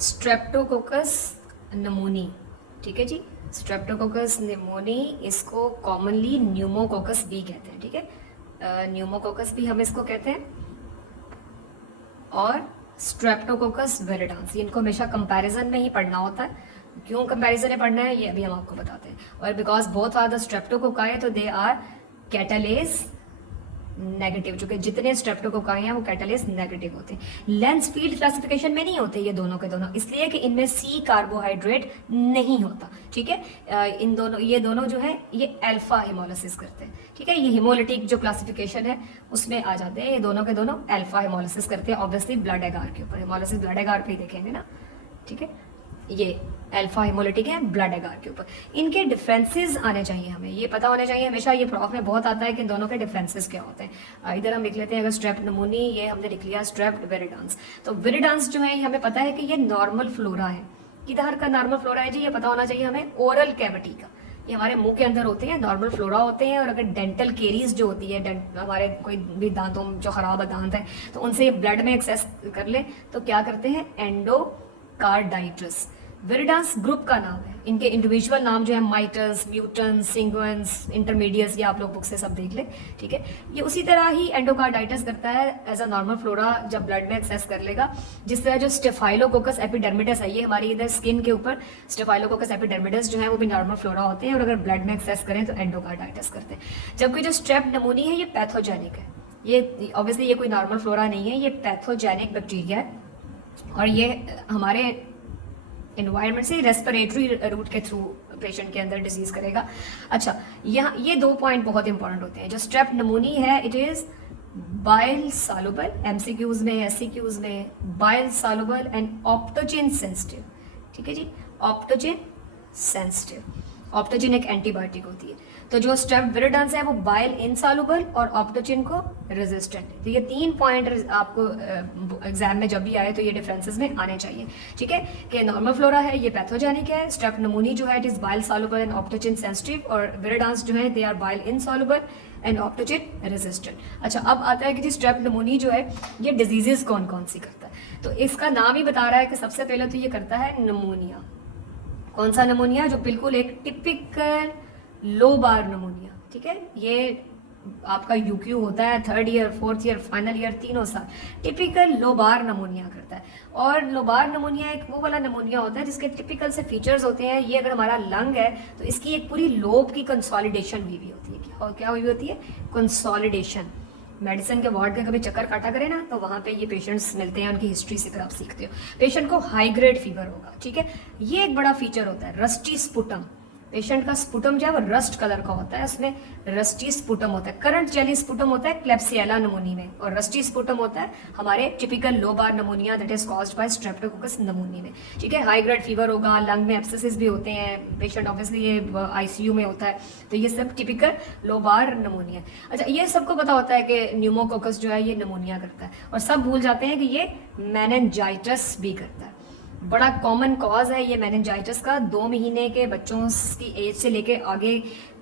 Streptococcus नमूनी, ठीक है जी। Streptococcus pneumoniae, इसको कॉमनली न्यूमोकोकस भी कहते हैं, ठीक है। न्यूमोकोकस भी हम इसको कहते हैं, और स्ट्रेप्टोकोकस विरिडांस, इनको हमेशा कंपैरिजन में ही पढ़ना होता है। क्यों कंपैरिजन में पढ़ना है ये अभी हम आपको बताते हैं। और because both are the streptococci, तो दे आर कैटालेज नेगेटिव, जो कि जितने स्ट्रेप्टोकोकाई हैं वो कैटालेज नेगेटिव होते हैं। लेंस फील्ड क्लासिफिकेशन में नहीं होते ये दोनों के दोनों, इसलिए कि इनमें सी कार्बोहाइड्रेट नहीं होता, ठीक है। इन दोनों, ये दोनों जो है ये अल्फा हिमोलिसिस करते हैं, ठीक है। ये हिमोलिटिक जो क्लासिफिकेशन है उसमें आ जाते हैं, ये दोनों के दोनों अल्फा हिमोलिसिस करते हैं। ऑब्वियसली ब्लड एगार के ऊपर, हिमोलिसिस ब्लड एगार पे ही देखेंगे ना, ठीक है। ये अल्फा हिमोलिटिक है ब्लड एगार के ऊपर। इनके डिफरेंसेस आने चाहिए, हमें ये पता होने चाहिए हमेशा। ये प्रॉफ में बहुत आता है कि इन दोनों के डिफरेंसेस क्या होते हैं। इधर हम लिख लेते हैं, अगर स्ट्रेप नमूनी, ये हमने लिख लिया स्ट्रेप विरिडांस। तो विरिडांस जो है ये हमें पता है कि ये नॉर्मल फ्लोरा है। किधर का नॉर्मल फ्लोरा है जी, ये पता होना चाहिए हमें, ओरल कैविटी का। ये हमारे मुंह के अंदर होते हैं, नॉर्मल फ्लोरा होते हैं। और अगर डेंटल केरीज जो होती है, हमारे कोई भी दांतों जो खराब दांत है, तो उनसे ब्लड में एक्सेस कर ले तो क्या करते हैं, एंडोकार्डाइटिस। विरिडांस ग्रुप का नाम है, इनके इंडिविजुअल नाम जो है माइटस, म्यूटन्स, सिंगुएंस, इंटरमीडियस, ये आप लोग बुक से सब देख ले, ठीक है। ये उसी तरह ही एंडोकार्डाइटिस करता है एज अ नॉर्मल फ्लोरा जब ब्लड में एक्सेस कर लेगा। जिस तरह जो स्टेफाइलोकोकस एपिडर्मिडिस है, ये हमारी इधर स्किन के ऊपर स्टेफाइलोकोकस एपिडर्मिडिस जो है वो भी नॉर्मल फ्लोरा होते हैं, और अगर ब्लड में एक्सेस करें तो एंडोकार्डाइटिस करते हैं। जबकि जो स्ट्रेप नमूनी है ये पैथोजेनिक है, ये ऑब्वियसली ये कोई नॉर्मल फ्लोरा नहीं है, ये पैथोजेनिक बैक्टीरिया है। और ये हमारे इन्वायरमेंट से रेस्पिरेटरी रूट के थ्रू पेशेंट के अंदर डिजीज करेगा। अच्छा, यहाँ ये 2 पॉइंट बहुत इंपॉर्टेंट होते हैं। जो स्ट्रेप नमूनी है, it is bile soluble, MCQs में, एससीक्यूज में, bile soluble and optochin sensitive, ठीक है जी। ऑप्टोजिन सेंसिटिव, ऑप्टोजिन एक एंटीबायोटिक होती है। तो जो स्ट्रेप विरिडांस है वो बाइल इनसॉल्युबल और ऑप्टोजिन को रेजिस्टेंट है। तो ये 3 पॉइंट आपको एग्जाम में जब भी आए तो ये डिफरेंसेस में आने चाहिए, ठीक है। कि नॉर्मल फ्लोरा है, ये पैथोजेनिक है। स्ट्रेप नमूनी जो है it is bile soluble and optochin sensitive, और विरिडांस जो है they are bile insoluble and optochin resistant. अच्छा, अब आता है कि जी स्ट्रेप नमूनी जो है ये डिजीजेस कौन कौन सी करता है। तो इसका नाम ही बता रहा है कि सबसे पहले तो ये करता है नमूनिया। कौन सा नमूनिया, जो बिल्कुल एक टिपिकल लोबार नमूनिया, ठीक है। ये आपका यूक्यू होता है 3rd year, 4th year, final year, तीनों साल टिपिकल लोबार नमूनिया करता है। और लोबार नमूनिया एक वो वाला नमूनिया होता है जिसके टिपिकल से फीचर्स होते हैं। ये अगर हमारा लंग है तो इसकी एक पूरी लोब की कंसोलिडेशन हुई हुई होती है। क्या हुई होती है, कंसोलिडेशन। मेडिसिन के वार्ड का कभी चक्कर काटा करे ना, तो वहाँ पे ये पेशेंट्स मिलते हैं, उनकी हिस्ट्री से फिर आप सीखते हो। पेशेंट को हाई ग्रेड फीवर होगा, ठीक है। ये एक बड़ा फीचर होता है, रस्टी स्पुटम। पेशेंट का स्पुटम जो है वो रस्ट कलर का होता है, उसमें रस्टी स्पुटम होता है। करंट जेली स्पुटम होता है क्लेब्सिएला नमूनी में, और रस्टी स्पुटम होता है हमारे typical lobar pneumonia that is caused by streptococcus pneumoniae में, ठीक है। हाई ग्रेड फीवर होगा, लंग में एब्सेसिस भी होते हैं, पेशेंट ऑब्वियसली ये आईसीयू में होता है। तो ये सब टिपिकल लोबार नमूनिया। अच्छा, ये सबको पता होता है कि न्यूमोकोकस जो है ये नमूनिया करता है, और सब भूल जाते हैं कि ये मेनिंजाइटिस भी करता है। बड़ा कॉमन कॉज है ये मेनिंजाइटिस का, 2 महीने के बच्चों की एज से लेके आगे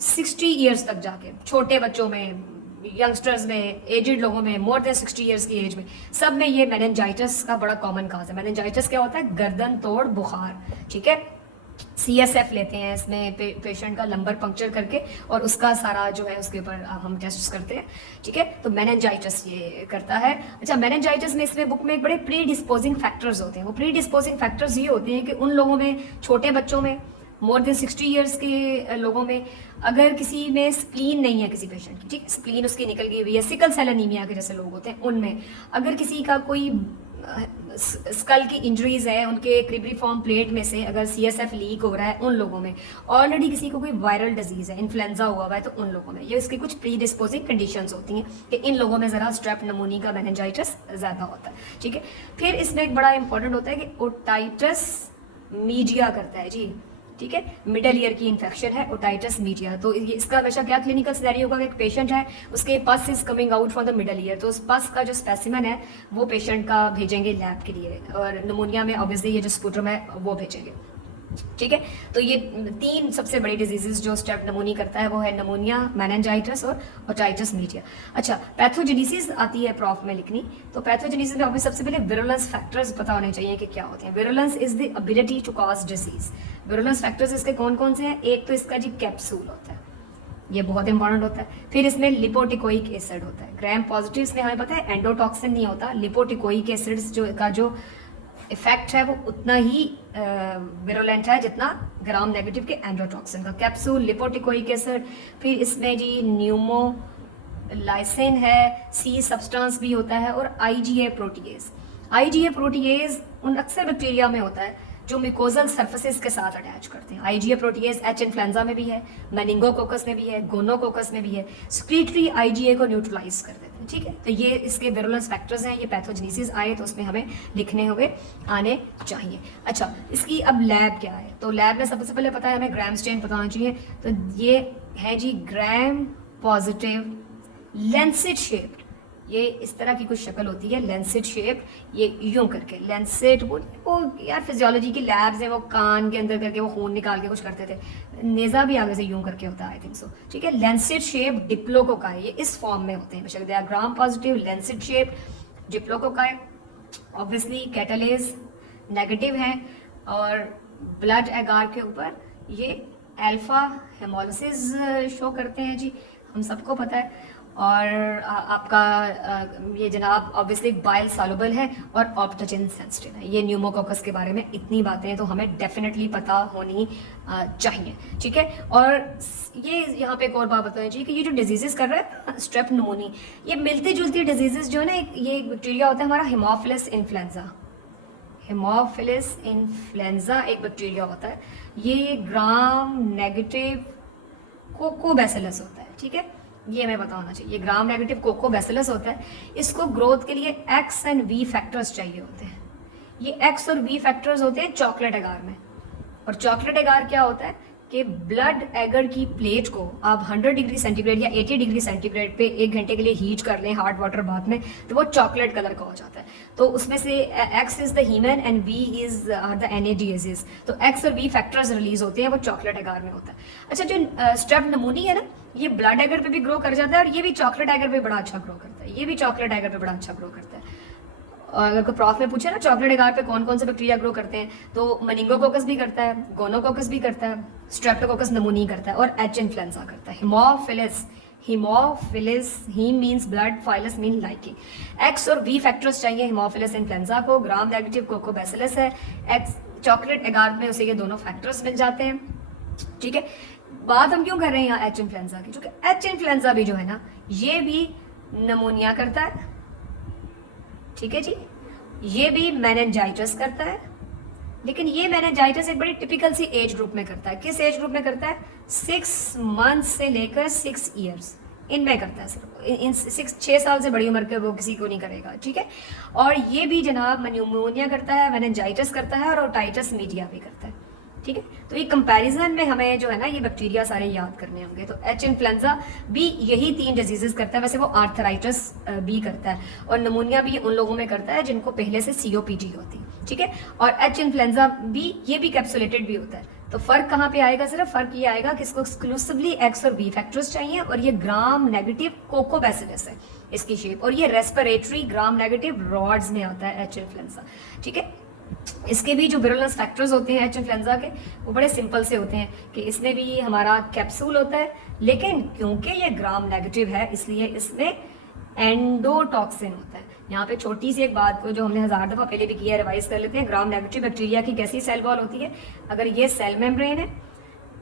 60 ईयर्स तक जाके, छोटे बच्चों में, यंगस्टर्स में, एजिड लोगों में, मोर देन 60 ईयर्स की एज में, सब में ये मेनिंजाइटिस का बड़ा कॉमन कॉज है। मेनिंजाइटिस क्या होता है, गर्दन तोड़ बुखार, ठीक है। CSF लेते हैं इसमें पेशेंट का लंबर पंक्चर करके, और उसका सारा जो है उसके ऊपर हम टेस्ट करते हैं, ठीक है। तो मेनिंजाइटिस ये करता है। अच्छा, मेनिंजाइटिस में इसमें बुक में एक बड़े प्री डिस्पोजिंग फैक्टर्स होते हैं। वो प्री डिस्पोजिंग फैक्टर्स ये होते हैं कि उन लोगों में, छोटे बच्चों में, मोर देन 60 ईयर्स के लोगों में, अगर किसी में स्प्लीन नहीं है किसी पेशेंट की, ठीक है, स्प्लीन उसकी निकल गई हुई है, सिकल सेल एनीमिया के जैसे लोग होते हैं उनमें, अगर किसी का कोई स्कल की इंजरीज है, उनके क्रिब्रिफॉर्म प्लेट में से अगर CSF लीक हो रहा है उन लोगों में, ऑलरेडी किसी को कोई वायरल डिजीज है, इन्फ्लुएंजा हुआ है, तो उन लोगों में ये इसकी कुछ प्री डिस्पोजिंग कंडीशंस होती हैं कि इन लोगों में जरा स्ट्रेप नमूनी का मेनिंजाइटिस ज्यादा होता है, ठीक है। फिर इसमें एक बड़ा इंपॉर्टेंट होता है कि ओटाइटिस मीडिया करता है जी, ठीक है। मिडल ईयर की इन्फेक्शन है ओटाइटिस मीडिया। तो इसका हमेशा क्या क्लिनिकल सिनेरियो होगा, एक पेशेंट है, उसके पस is coming out from the middle ear, तो उस पस का जो स्पेसिमन है वो पेशेंट का भेजेंगे लैब के लिए, और नमूनिया में ऑब्वियसली ये जो स्पुटम है वो भेजेंगे। ठीक है। तो ये 3 सबसे बड़ी डिजीजेस जो स्ट्रेप नमोनी करता है वो है नमोनिया, मेनिंजाइटिस और ओटाइटिस मीडिया। अच्छा, पैथोजेनेसिस आती है प्रॉफ में लिखनी, तो पैथोजेनेसिस में सबसे पहले विरुलेंस फैक्टर्स पता होने चाहिए कि क्या होते हैं। Virulence is the ability to cause disease. Virulence factors इसके कौन कौन से हैं? एक तो इसका जी कैप्सूल होता है, ये बहुत इंपॉर्टेंट होता है। फिर इसमें लिपोटिकोइक एसिड होता है। ग्राम पॉजिटिव्स में हमें पता है एंडोटॉक्सिन नहीं होता, लिपोटिकोइक एसिड्स जो इफेक्ट है वो उतना ही विरुलेंट है जितना ग्राम नेगेटिव के एंडोटॉक्सिन का। कैप्सूल, लिपोटिकोइक एसिड, फिर इसमें जी न्यूमोलाइसिन है, सी सब्सटेंस भी होता है, और आईजीए प्रोटीएज। आईजीए प्रोटीएज उन अक्सर बैक्टीरिया में होता है जो मिकोजल सरफेसेस के साथ अटैच करते हैं। आईजीए प्रोटीएज एच इन्फ्लुएंजा में भी है, मेनिंगोकोकस में भी है, गोनोकोकस में भी है। सिक्रीटरी आईजीए को न्यूट्रलाइज कर देते हैं। ठीक है, तो ये इसके विरुलेंस फैक्टर्स हैं। ये पैथोजेनेसिस आए तो उसमें हमें लिखने हुए आने चाहिए। अच्छा, इसकी अब लैब क्या है? तो लैब में सबसे पहले पता है हमें ग्राम स्टेन पता होना चाहिए। तो ये है जी ग्राम पॉजिटिव लेंसेट शेप्ड, ये इस तरह की कुछ शक्ल होती है लेंसेट शेप, ये यूं करके लेंसेट। वो यार फिजियोलॉजी की लैब्स है, वो कान के अंदर करके वो खून निकाल के कुछ करते थे। नेजा भी आगे से यूं करके होता है, आई थिंक सो। ठीक है, लेंसेट शेप डिप्लोकोकाई, ये इस फॉर्म में होते हैं बेशक। They are gram positive lancet shape diplococci. Obviously catalase negative है, और ब्लड एगार के ऊपर ये अल्फा हेमोलिसिस शो करते हैं जी, हम सबको पता है। और आपका ये जनाब ऑब्वियसली बाइल सॉल्युबल है और ऑप्टोजन सेंसिटिव है। ये न्यूमोकोकस के बारे में इतनी बातें तो हमें डेफिनेटली पता होनी चाहिए। ठीक है, और ये यहाँ पे एक और बात बतानी चाहिए कि ये जो डिजीजेस कर रहा है स्ट्रेप नमोनी, ये मिलती जुलती डिजीजेस जो है ना, ये एक बैक्टीरिया होता है हमारा हेमोफिलस इन्फ्लुएंजा। हेमोफिलस इन्फ्लुएंजा एक बैक्टीरिया होता है, ये ग्राम नेगेटिव कोकोबैसिलस होता है। ठीक है, ये हमें पता होना चाहिए। ये ग्राम नेगेटिव कोकोबैसिलस होता है। इसको ग्रोथ के लिए एक्स एंड वी फैक्टर्स चाहिए होते हैं। ये एक्स और वी फैक्टर्स होते हैं चॉकलेट एगार में। और चॉकलेट एगार क्या होता है कि ब्लड एगर की प्लेट को आप 100 डिग्री सेंटीग्रेड या 80 डिग्री सेंटीग्रेड पे 1 घंटे के लिए हीट कर लें हार्ड वाटर बाथ में, तो वो चॉकलेट कलर का हो जाता है। तो उसमें से X is the haemin and V is the NADase. तो एक्स और वी फैक्टर्स रिलीज होते हैं, वो चॉकलेट एगार में होता है। अच्छा, जो स्ट्रेप नमोनी है ना, ये ब्लड एगर पे भी ग्रो कर जाता है, और ये भी चॉकलेट एगर पे बड़ा अच्छा ग्रो करता है। ये भी चॉकलेट एगर पे बड़ा अच्छा ग्रो करता है। अगर कोई प्रॉफ में पूछे ना चॉकलेट एगार पे कौन कौन से बैक्टीरिया ग्रो करते हैं, तो मेनिंगोकोकस भी करता है, गोनोकोकस भी करता है, स्ट्रेप्टोकोकस नमोनी करता है, और एच इन्फ्लुएंजा करता है। Haemophilus haem means blood, philus mean liking. X और वी फैक्टर्स चाहिए हिमोफिलिस इन्फ्लुएंजा को। ग्राम नेगेटिव कोकोबैसिलस है, एक्स चॉकलेट एगार में उसे ये दोनों फैक्टर्स मिल जाते हैं। ठीक है, बात हम क्यों कर रहे हैं यहाँ एच इन्फ्लुएंजा की? क्योंकि एच इन्फ्लुएंजा भी जो है ना, ये भी नमोनिया करता है। ठीक है जी, ये भी मेनिंजाइटिस करता है, लेकिन ये मेनिंजाइटिस एक बड़ी टिपिकल सी एज ग्रुप में करता है। किस एज ग्रुप में करता है? 6 मंथ से लेकर 6 ईयर्स, इनमें करता है सिर्फ। इन 6 साल से बड़ी उम्र के वो किसी को नहीं करेगा। ठीक है, और ये भी जनाब न्यूमोनिया करता है, मेनिंजाइटिस करता है, और ओटाइटिस मीडिया भी करता है। ठीक है, तो ये कंपैरिजन में हमें जो है ना ये बैक्टीरिया सारे याद करने होंगे। तो एच इन्फ्लुएंजा भी यही 3 डिजीजेस करता है। वैसे वो आर्थराइटिस भी करता है, और नमोनिया भी उन लोगों में करता है जिनको पहले से सीओपीडी होती है। ठीक है, और एच इन्फ्लुएंजा भी ये भी कैप्सुलेटेड भी होता है। तो फर्क कहाँ पे आएगा? सिर्फ फर्क ये आएगा कि इसको एक्सक्लूसिवली एक्स और वी फैक्टर्स चाहिए, और ये ग्राम नेगेटिव कोकोबैसिलस है इसकी शेप, और ये रेस्पिरेटरी ग्राम नेगेटिव रॉड्स में आता है एच इन्फ्लुएंजा। ठीक है, इसके भी जो विरुलेंस फैक्टर्स होते हैं एच इन्फ्लुएंजा के, वो बड़े सिंपल से होते हैं कि इसमें भी हमारा कैप्सूल होता है, लेकिन क्योंकि ये ग्राम नेगेटिव है इसलिए इसमें एंडोटॉक्सिन होता है। यहाँ पे छोटी सी एक बात को जो हमने 1000 दफा पहले भी किया है, रिवाइज कर लेते हैं। ग्राम नेगेटिव बैक्टीरिया की कैसी सेल वॉल होती है? अगर ये सेल मेम्ब्रेन है,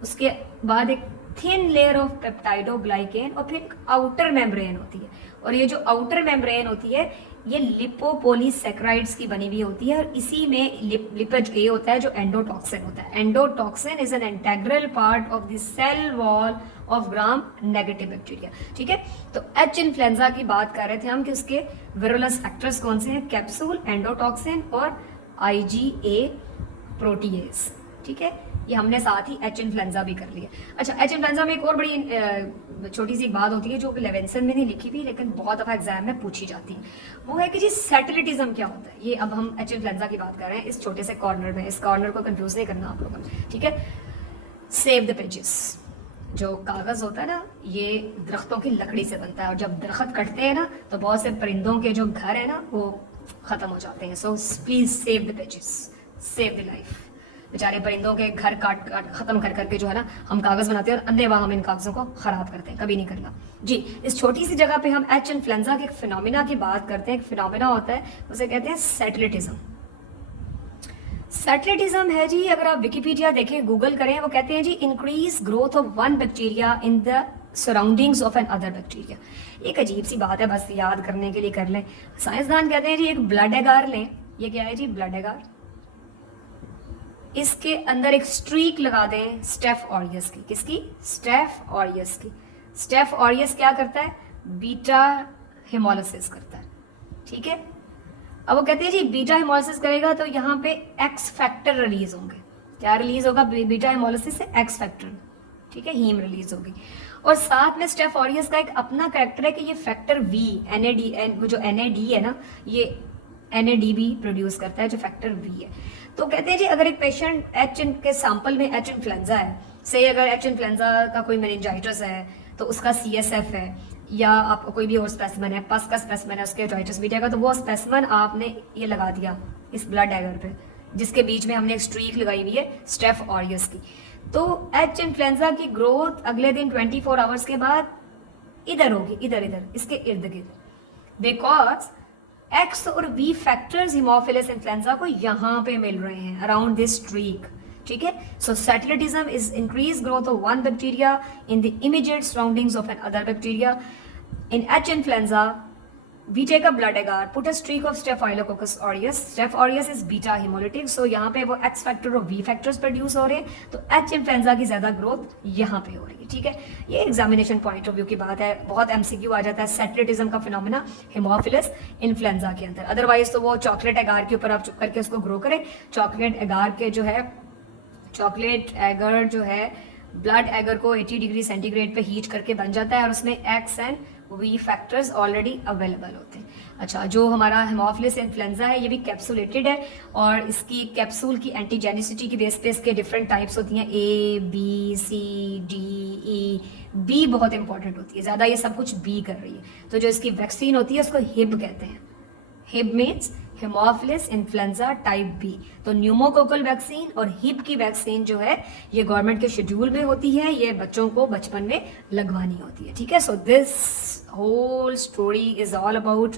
उसके बाद एक थिन लेयर ऑफ पेप्टाइडोग्लाइकेन, और फिर एक आउटर मेम्ब्रेन होती है। और ये जो आउटर मेम्ब्रेन होती है ये लिपोपोलीसैकेराइड्स की बनी हुई होती है, और इसी में लिपिड ए होता है जो एंडोटॉक्सिन होता है। Endotoxin is an integral part of the cell wall of gram negative bacteria. ठीक है, तो एच इन्फ्लुएंजा की बात कर रहे थे हम कि उसके विरुलेंस फैक्टर्स कौन से हैं? कैप्सूल, एंडोटॉक्सिन और आईजीए प्रोटीएज। ठीक है, कि हमने साथ ही एच इन्फ्लुएंजा भी कर लिया। अच्छा, एच इन्फ्लुएंजा में एक और बड़ी छोटी सी बात होती है जो लेवेंसन में नहीं लिखी हुई लेकिन बहुत दफ़ा एग्जाम में पूछी जाती है, वो है कि जी सेटेलिटिज्म क्या होता है। ये अब हम एच इन्फ्लुएंजा की बात कर रहे हैं इस छोटे से कॉर्नर में, इस कॉर्नर को कंफ्यूज नहीं करना आप लोगों को, ठीक है। सेव द पेजेस, जो कागज होता है ना ये दरख्तों की लकड़ी से बनता है और जब दरख्त कटते हैं ना तो बहुत से परिंदों के जो घर है ना वो खत्म हो जाते हैं। So please save the pages, save the life. बेचारे परिंदों के घर काट खत्म कर करके जो है ना हम कागज बनाते हैं और अंधेवा हम इन कागजों को खराब करते हैं, कभी नहीं करना जी। इस छोटी सी जगह पे हम एच इन्फ्लुएंजा के फिनोमिना की बात करते हैं। एक फिनोमिना होता है उसे कहते हैं सेटेलिटिज्म। सेटेलिटिज्म है जी, अगर आप विकिपीडिया देखें, गूगल करें, वो कहते हैं जी increase growth of one bacteria in the surroundings of another bacteria. एक अजीब सी बात है, बस याद करने के लिए कर लें। साइंसदान कहते हैं जी एक ब्लड एगार लें, ये क्या है जी ब्लड एगार, इसके अंदर एक स्ट्रीक लगा दें स्टेफ ऑरियस की। किसकी? स्टेफ ऑरियस की। स्टेफ ऑरियस क्या करता है? बीटा हेमोलिसिस करता है, ठीक है। अब वो कहते हैं जी बीटा हेमोलिसिस करेगा तो यहाँ पे एक्स फैक्टर रिलीज होंगे। क्या रिलीज होगा बीटा हेमोलिसिस से? एक्स फैक्टर, ठीक है, हीम रिलीज होगी। और साथ में स्टेफ ऑरियस का एक अपना कैरेक्टर है कि ये फैक्टर वी NAD, जो NAD है ना, ये NAD भी प्रोड्यूस करता है जो फैक्टर वी है। तो कहते हैं जी अगर एक पेशेंट एच के सैंपल में एच इन्फ्लुएंजा है, से अगर एच इन्फ्लुएंजा का कोई मेनिंजाइटिस है तो उसका CSF है, या आपका कोई भी और स्पेसिमेन है, पस का स्पेसिमेन है, उसके जोइटिस भी जाएगा, तो वो स्पेसिमेन आपने ये लगा दिया इस ब्लड एगर पे जिसके बीच में हमने एक स्ट्रीक लगाई हुई है स्टेफ ऑरियस की। तो एच इन्फ्लुएंजा की ग्रोथ अगले दिन 24 आवर्स के बाद इधर होगी, इधर इधर इसके इर्द गिर्द, बिकॉज एक्स और वी फैक्टर्स हिमोफिलस इन्फ्लुएंजा को यहाँ पे मिल रहे हैं अराउंड दिस स्ट्रीक, ठीक है। So satellitism is increase growth of one bacteria in the immediate surroundings of another bacteria. In H influenzae we take a blood agar, put a streak of Staphylococcus aureus. Staph aureus is beta hemolytic, so यहाँ पे वो X factor और V factors produce हो रहे हैं, तो H influenza की ज्यादा ग्रोथ यहाँ पे हो रही है, ठीक है। ये एग्जामिनेशन पॉइंट ऑफ व्यू की बात है, बहुत MCQ आ जाता है सेटेलिटिज्म का फिनोमिना हेमोफिलस इन्फ्लुएंजा के अंदर। अदरवाइज तो वो चॉकलेट एगार के ऊपर आप चुप करके उसको ग्रो करें। चॉकलेट एगार के जो है, चॉकलेट एगर जो है ब्लड एगर को 80 डिग्री सेंटीग्रेड पे हीट करके बन जाता है और उसमें X and V factors already available होते हैं। अच्छा, जो हमारा हेमोफिलस इन्फ्लुएंजा है ये भी कैप्सुलेटेड है और इसकी कैप्सूल की एंटीजेनिसिटी की बेस पे इसके डिफरेंट टाइप्स होती हैं, A B C D E। B बहुत इंपॉर्टेंट होती है, ज्यादा ये सब कुछ B कर रही है। तो जो इसकी वैक्सीन होती है उसको हिब कहते हैं। Hib means haemophilus influenzae type B. तो न्यूमोकोकल वैक्सीन और हिब की वैक्सीन जो है ये गवर्नमेंट के शेड्यूल में होती है, ये बच्चों को बचपन में लगवानी होती है, ठीक है। So this whole story is all about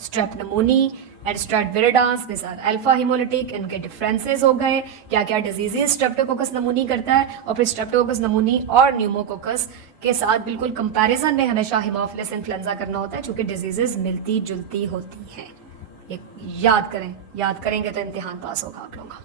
strep pneumoniae and strep viridans. This are alpha haemolytic, इनके डिफरेंसेस हो गए, क्या क्या डिजीजेस स्ट्रेप्टोकोकस नमूनी करता है, और फिर स्ट्रेप्टोकोकस नमूनी और न्यूमोकोकस के साथ बिल्कुल कंपैरिजन में हमेशा हेमोफिलस इन्फ्लुएंजा करना होता है क्योंकि डिजीजेस मिलती जुलती होती हैं। याद करें, याद करेंगे तो इम्तिहान पास होगा आप लोगों का।